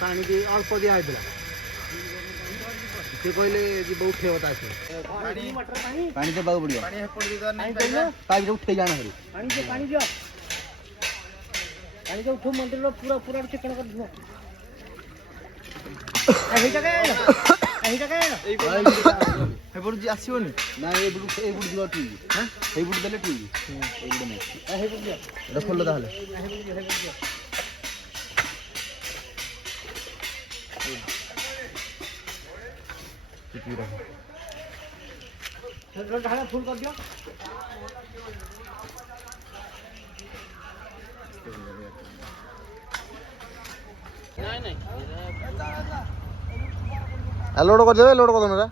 पानी की अल्प दिया है कहले उठे पानी तो बहुत बढ़िया पानी उठे जाना पानी जो उठो मंदिर पूरा पूरा चिकन कर दियो आसोनी ना ठीक देले ठीक खोल ताहले फुल कर दियो लोड कर दे लोड कर दो मेरा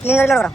क्लीन कर लो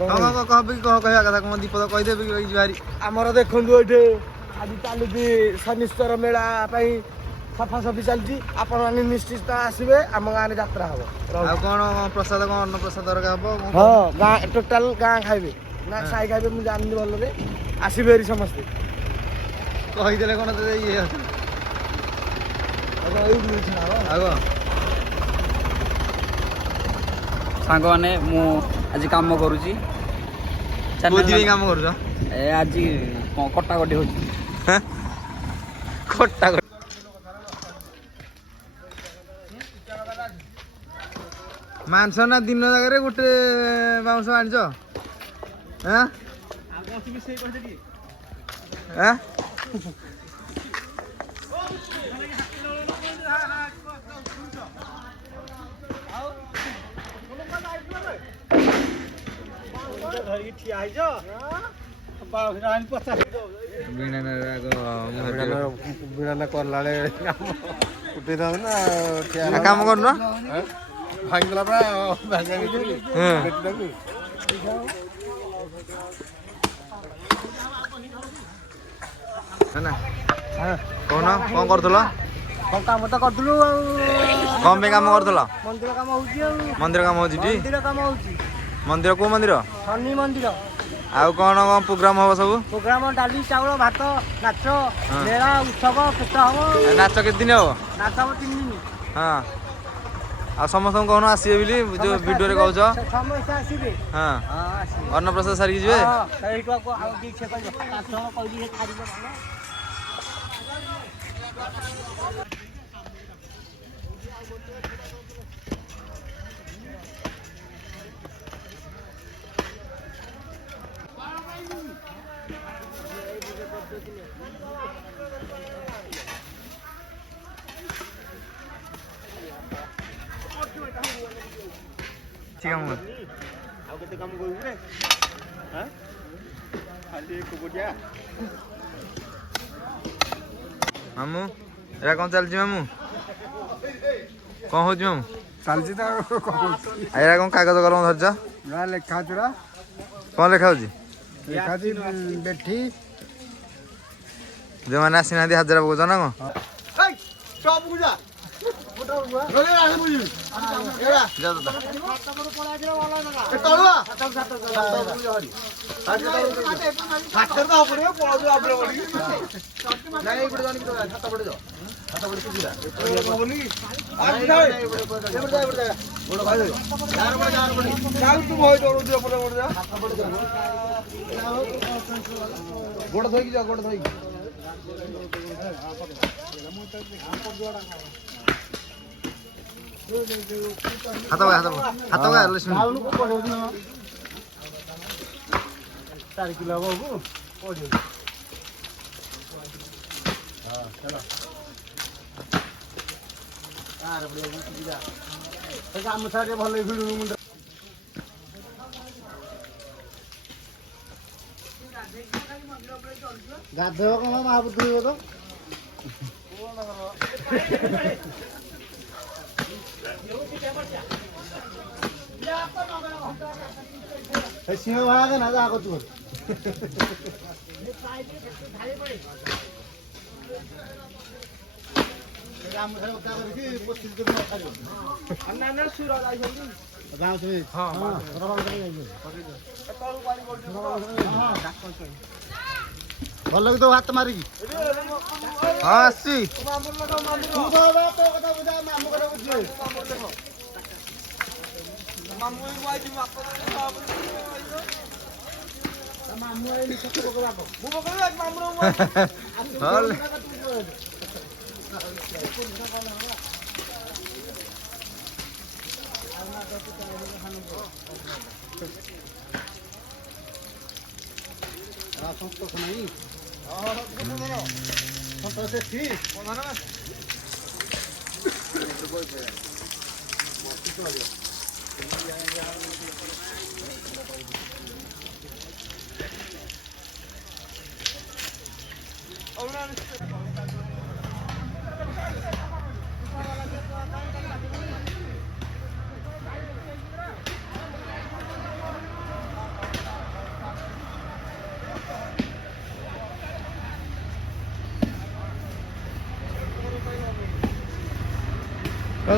चल कह कथा कौन दीपद कहीदेवी बारी आमर देखु ये आज चलुची शनिश्चर मेला सफासफी चलती आपण मैंने निश्चित आसवे आम गाँव यात्रा हम कौन प्रसाद कौन अन्न प्रसाद हम हाँ गाँ टोटाल गाँ खाइबे ना साई खाइबे मुझे जानी भल आसबे समस्ते कहीदे कौन ये सांग मैंने मु आज काम करुची काम कर आज कटाकटी हो मांस ना दिन जगह गोटे बाउंस आनिच काम कर भांगला कौन कौन कर काम तो करूँ कौन पे काम कर मंदिर काम हो मंदिर को मंदिर शनि मंदिर आउ कौन कौन प्रोग्राम हम सब प्रोग्राम डाली चावल भात नाच मेला उत्सव केत हम नाच के दिन हम नाच हम 3 दिन हाँ आ समस्त कौन आसबे बोली जो वीडियो रे कहछ समस्त आसीबे हां हां अन्न प्रसाद सारी जिवे हां एठो को आ दी छे कह 5 जण कहली खारी भलो काम आउ केते काम करू रे हां खाली कोकोटिया मामू एरा कौन चलछि मामू कौन हो मामू ଚାଲିଛି ତ ଏଇଟା କ'ଣ କାଗଜ କଲମ ଧରିଛ? ଲେଖା ଅଛି କ'ଣ ଲେଖା ହେଉଛି? ଲେଖା ଅଛି ବେଠି ଯେଉଁମାନେ ଆସିନାହାନ୍ତି ହାଜରା ପକାଉଛ ନା କ'ଣ? ଗୋଡ଼ ଧୋଇକି ଯାଅ ଗୋଡ଼ ଧୋଇକି ହାତ ଗା ଶୁଣି 4 କିଲୋ ହବ ପଡ଼ିବ ଗାମୁଛା ଟିକେ ଭଲ ଭିଡୁନି ମୁଣ୍ଡ ଗାଧୋଇବ କଣ ମହାପୁତ ଧୋଇବ ତ ସିଂହ ବାହାଗ ନା ଯାହା କରୁଛୁ ଭଲ କି ତ ହାତ ମାରିକି ହଁ ଆସିଛି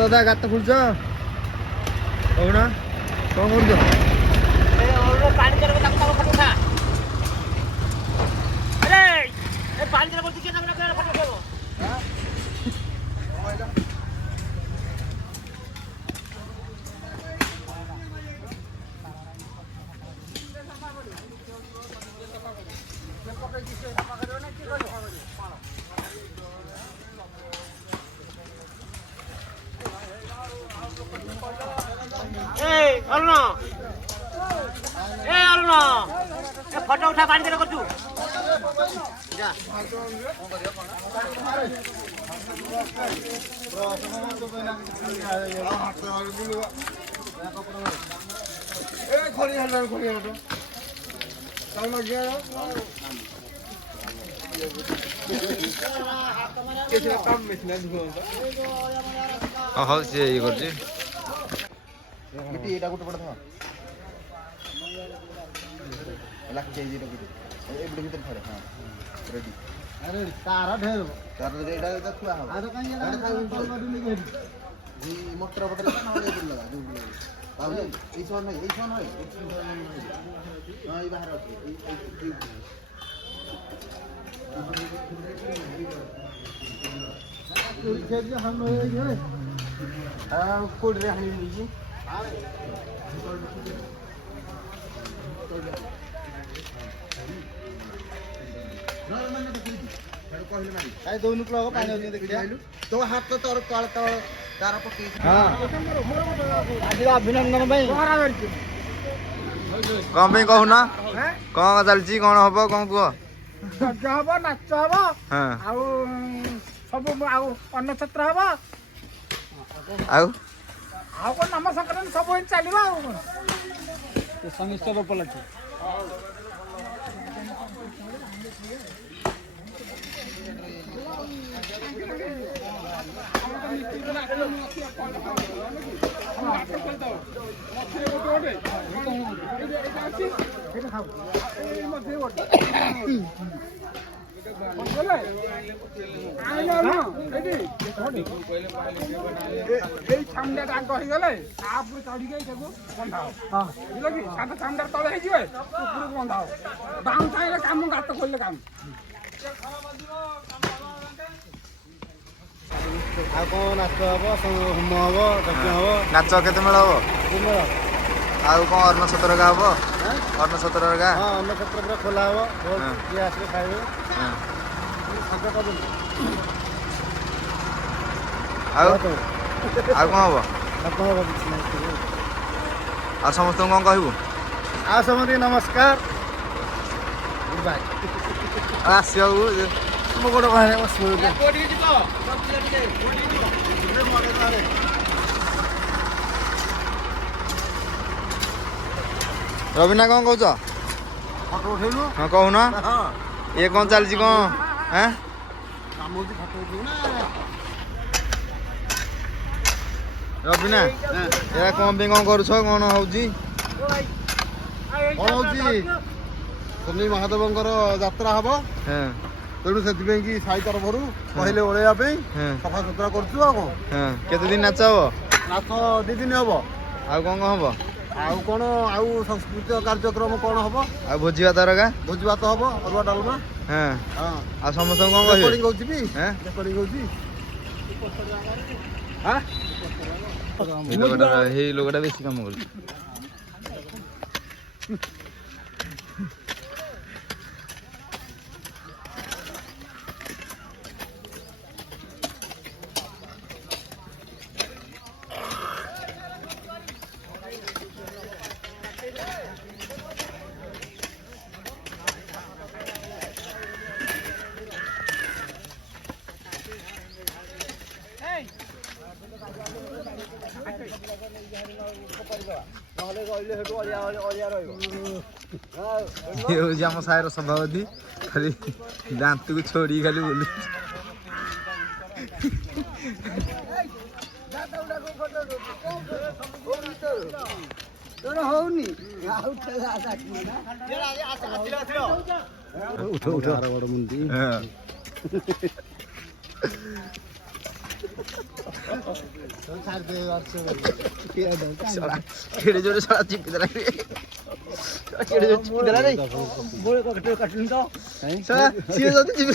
ଦାଦା ଗାତ ଖୋଲୁଛ କହୁନ କ'ଣ କରୁଛ? ଫଟୋ ଉଠା ପାଣି ଦେଲେ କରୁଛୁ ହଉ ସିଏ ଇଏ କରୁଛି ଏଇଟା ଗୋଟେ ପଟେ ଥା ଲାଗିଛି ଏଇଟା ଭିତରେ ଥରେ ହଁ ରେଡି ଆରେ ତାର ଢେର ତାର ଏଇଟା ଥୁଆ ହବ ଆର କାଇଁ ଏଇ ମଟର ପଟରେ ନା ନହେଲେ ଏଇ ଲଗା ଯୋଉ ଆଉ ଏଇ ଛଅ ନାହିଁ ହଁ ଏଇ ବାହାରେ ଅଛି କୋଡ଼ିରେ ହାଣି ଦେଇଛି ଦଉନୁ ପ୍ଲଗ ପାଣି ଦେଖିଲୁ ତୋ ହାତ ତୋର ତଳ ତଳ ତାର ପକେଇ ଅଭିନନ୍ଦନ ପାଇଁ କ'ଣ ପାଇଁ କହୁନ କ'ଣ ଚାଲିଛି କ'ଣ ହବ କ'ଣ କୁହ? ଯଜ୍ଞ ହବ ନାଚ ହବ ହଁ ଆଉ ସବୁ ଆଉ ଅନ୍ନଛତ୍ର ହବ ଆଉ କଣ ନାମ ସଂକ୍ରାନ୍ତି ସବୁ ଏମିତି ଚାଲିବ ଆଉ ଶନିଶ୍ଚର ଉପଲକ୍ଷେ এই ছামটা ডাক হইগলে তারপরে চড়িকে তাকে বন্ধাও বুঝলো কি সাদা ছামটার তলে হয়ে যাবে উপরে বন্ধাও বাম চাইলে কাম গাত করলে কাম ଆଉ କ'ଣ ନାଚ ହବ ହୋମ ହବ ଯଜ୍ଞ ହବ ନାଚ କେତେ ମେଳ ହବ ଦିନର ଆଉ କ'ଣ ଅନ୍ନ ସତରକା ହବ ଅନ୍ନ ସତରକା ହଁ ଅନ୍ନ କ୍ଷେତ୍ର ପୁରା ଖୋଲା ହବ ବହୁତ କିଏ ଆସିବେ ଖାଇବେ ସଞ୍ଜ କରିଦେବୁ ଆଉ ଆଉ କ'ଣ ହବ ଆଉ କ'ଣ ହବ କିଛି ନାହିଁ ଆଉ ସମସ୍ତଙ୍କୁ କ'ଣ କହିବୁ ଆଉ ସମସ୍ତଙ୍କୁ ନମସ୍କାର ଆଉ ଆସିବାକୁ ମୋ ଗୋଡ଼ ବାହାରେ ବସିବ ରବିନା କ'ଣ କହୁଛ ଫଟୋ ଉଠେଇଲୁ ହଁ କହୁନ ହଁ ଇଏ କ'ଣ ଚାଲିଛି କ'ଣ ଆଁ କାମ ହେଉଛି ଫଟୋ ଉଠେଇବୁ ନା ରବିନା ଏରା କ'ଣ ପାଇଁ କ'ଣ କରୁଛ କ'ଣ ହଉଛି କ'ଣ ହେଉଛି ଶନି ମହାଦେବଙ୍କର ଯାତ୍ରା ହବ ହଁ ତେଣୁ ସେଥିପାଇଁ କି ସାହି ତରଫରୁ କହିଲେ ଓଳେଇବା ପାଇଁ ହଁ ସଫାସୁତୁରା କରୁଛୁ ଆଉ କ'ଣ ହଁ କେତେ ଦିନ ନାଚ ହବ ନାଚ 2 ଦିନ ହବ ଆଉ କ'ଣ କ'ଣ ହବ ଆଉ କ'ଣ ଆଉ ସାଂସ୍କୃତିକ କାର୍ଯ୍ୟକ୍ରମ କ'ଣ ହବ ଆଉ ଭୋଜି ଭାତ ହେରିକା ଭୋଜି ଭାତ ହବ ଅରୁଆ ଡାଲମା ହଁ ହଁ ଆଉ ସମସ୍ତଙ୍କୁ କ'ଣ କହିବେ ରେକର୍ଡିଂ ହେଉଛି ବି ହଁ ରେକର୍ଡିଂ ହେଉଛି ଏଇ ଲୋକଟା ବେଶୀ କାମ କରୁଛି ଇଏ ହେଉଛି ଆମ ସାହିର ସଭାପତି ଖାଲି ଦାନ୍ତକୁ ଛୋଡ଼ିକି ଖାଲି ବୁଲୁଛି ହଉନି ଉଠ ଉଠ ବଡ଼ ମୁଣ୍ଡି କେଡ଼େ ଜୋରେ ଶଳା ଚିପି ଦେଲା କେଡ଼େ ଜୋରେ ଚିପି ଦେଲା ରେ କାଟିଲି ତ ଶଳା ସିଏ ଯଦି ଚିପି